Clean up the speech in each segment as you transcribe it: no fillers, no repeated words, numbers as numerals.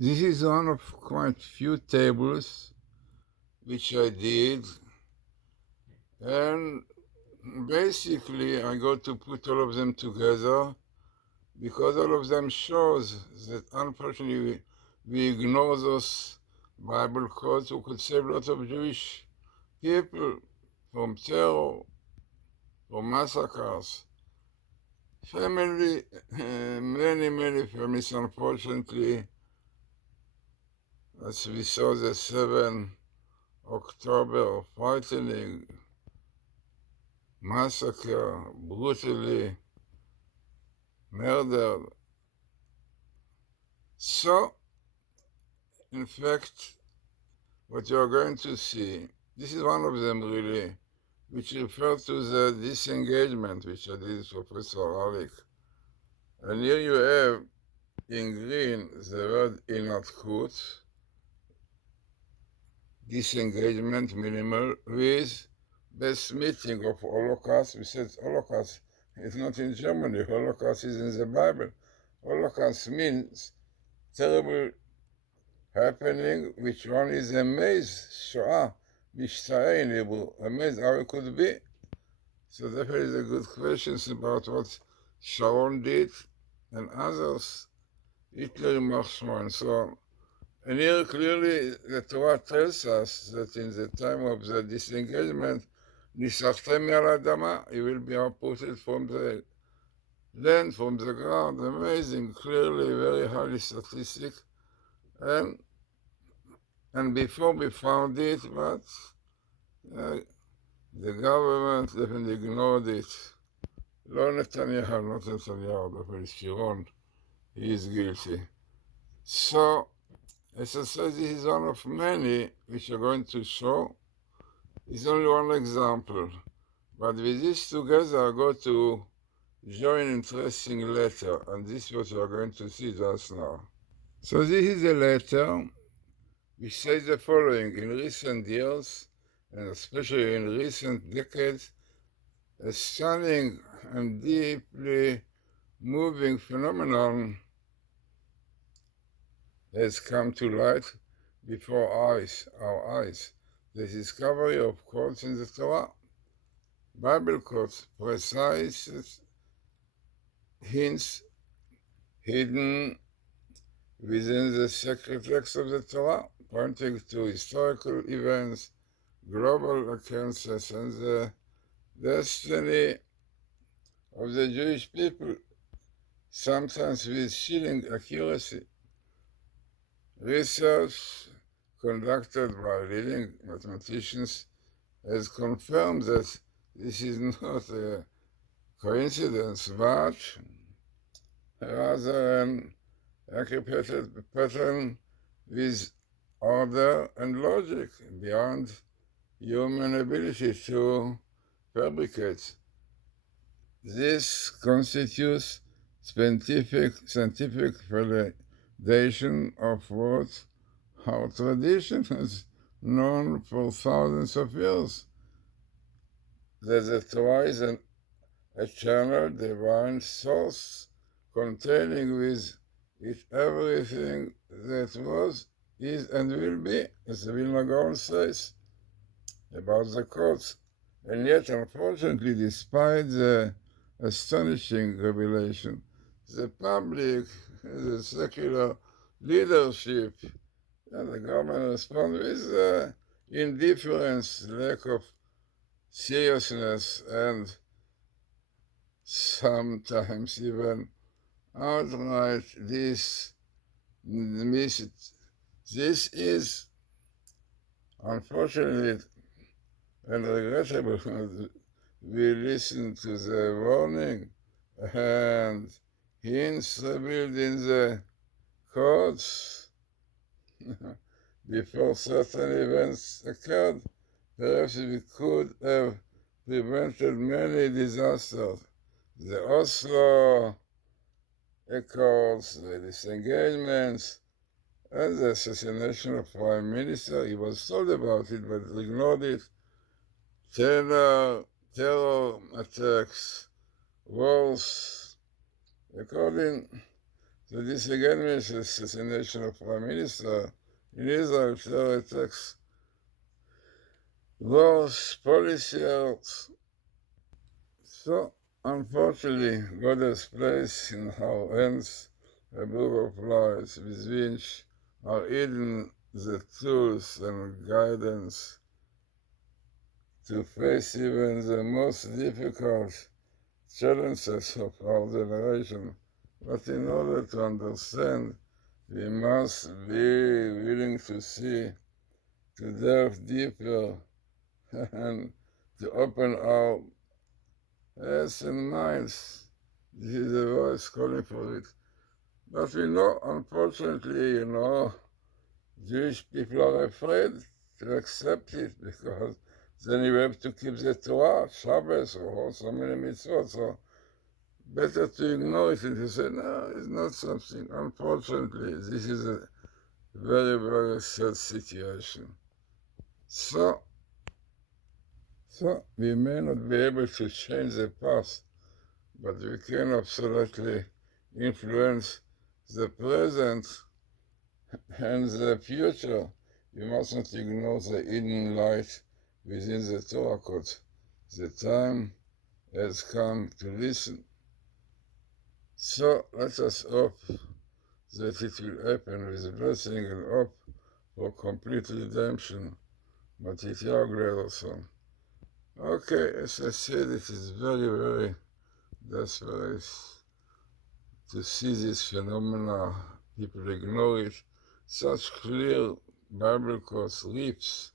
This is one of quite few tables which I did, and basically I got to put all of them together because all of them shows that unfortunately we ignore those Bible codes who could save lots of Jewish people from terror, from massacres. Many families, unfortunately, as we saw the 7 October frightening massacre, brutally murdered. So, in fact, what you are going to see, this is one of them really, which refers to the disengagement which I did with Professor Haralick. And here you have in green the word inatcut, disengagement minimal, with best meeting of Holocaust. We said Holocaust is not in Germany, Holocaust is in the Bible. Holocaust means terrible happening, which one is amazed, Shoah, Mishta'eh in Hebrew, amazed how it could be. So therefore is a good question about what Sharon did and others, Hitler, Marshall, and so on. And here clearly the Torah tells us that in the time of the disengagement, Nisachtem al Adama, he will be uprooted from the land, from the ground. Amazing, clearly very highly statistic. And before we found it, but the government definitely ignored it. Lo Netanyahu, not Netanyahu, definitely Sharon, he is guilty. So, as I said, this is one of many which are going to show. It's only one example. But with this together, I go to join an interesting letter, and this is what you are going to see just now. So this is a letter which says the following: in recent years, and especially in recent decades, a stunning and deeply moving phenomenon has come to light before our eyes, the discovery of quotes in the Torah, Bible quotes, precise hints hidden within the sacred text of the Torah, pointing to historical events, global occurrences, and the destiny of the Jewish people, sometimes with chilling accuracy. Research conducted by leading mathematicians has confirmed that this is not a coincidence, but rather an accurate pattern with order and logic beyond human ability to fabricate. This constitutes scientific validation of what our tradition has known for thousands of years, that the Torah is an eternal divine source containing with it everything that was, is, and will be, as the Vilna Gaon says about the quotes. And yet, unfortunately, despite the astonishing revelation, the public, the secular leadership, and the government respond with indifference, lack of seriousness, and sometimes even outright dismiss it. This is unfortunate and regrettable. We listen to the warning and hints revealed in the codes before certain events occurred. Perhaps we could have prevented many disasters. The Oslo Accords, the disengagements, and the assassination of Prime Minister. He was told about it, but ignored it. Terror attacks, wars. According The disagreement assassination of Prime Minister in Israel, terror attacks, wars, policy errors. So, unfortunately, God has placed in our hands a book of laws with which are hidden the tools and guidance to face even the most difficult challenges of our generation. But in order to understand, we must be willing to see, to delve deeper, and to open our hearts and minds. This is the voice calling for it. But we know, unfortunately, Jewish people are afraid to accept it because then you have to keep the Torah, Shabbos, or so many mitzvot. So better to ignore it and to say, no, it's not something. Unfortunately, this is a very, very sad situation. So we may not be able to change the past, but we can absolutely influence the present and the future. We mustn't ignore the hidden light within the Torah code. The time has come to listen. So let us hope that it will happen with blessing and hope for complete redemption. But it's your Glazerson. Okay, as I said, it is very, very desperate to see this phenomena. People ignore it. Such clear biblical leaps.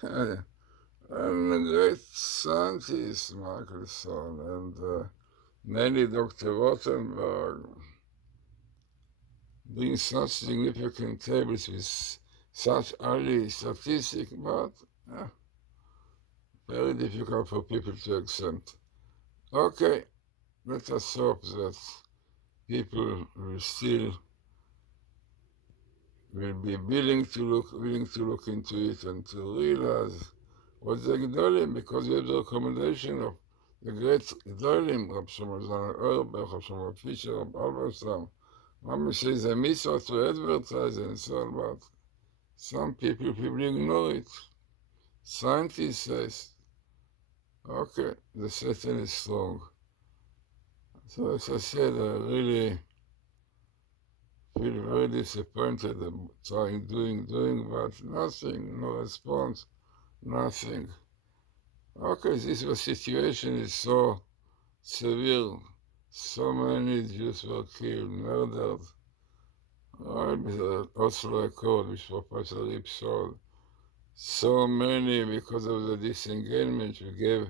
And a great scientist, Michelson, and mainly Dr. Rothenberg, bring such significant tables with such early statistics, but very difficult for people to accept. Okay, let us hope that people will be willing to look into it and to realize what the Gedolim, because we have the recommendation of the great Gedolim, Rab Shlomo Zalman Auerbach, Rab Shlomo Fisher, Rab Alberstam. Mama says a mitzvah to advertise and so on, but some people ignore it. Scientists say, okay, the Satan is strong. So as I said, I really feel very disappointed trying, doing, but nothing, no response, nothing. Okay, this situation is so severe. So many Jews were killed, murdered. The Oslo Accord, which Professor Lipp showed. So many, because of the disengagement, we gave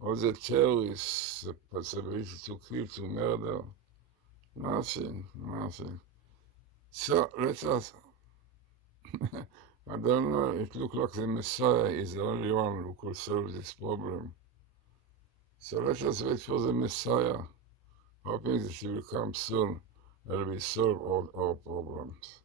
all the terrorists the possibility to kill, to murder. Nothing. So let us, I don't know, it looks like the Messiah is the only one who could solve this problem. So let us wait for the Messiah, hoping that he will come soon and will solve all our problems.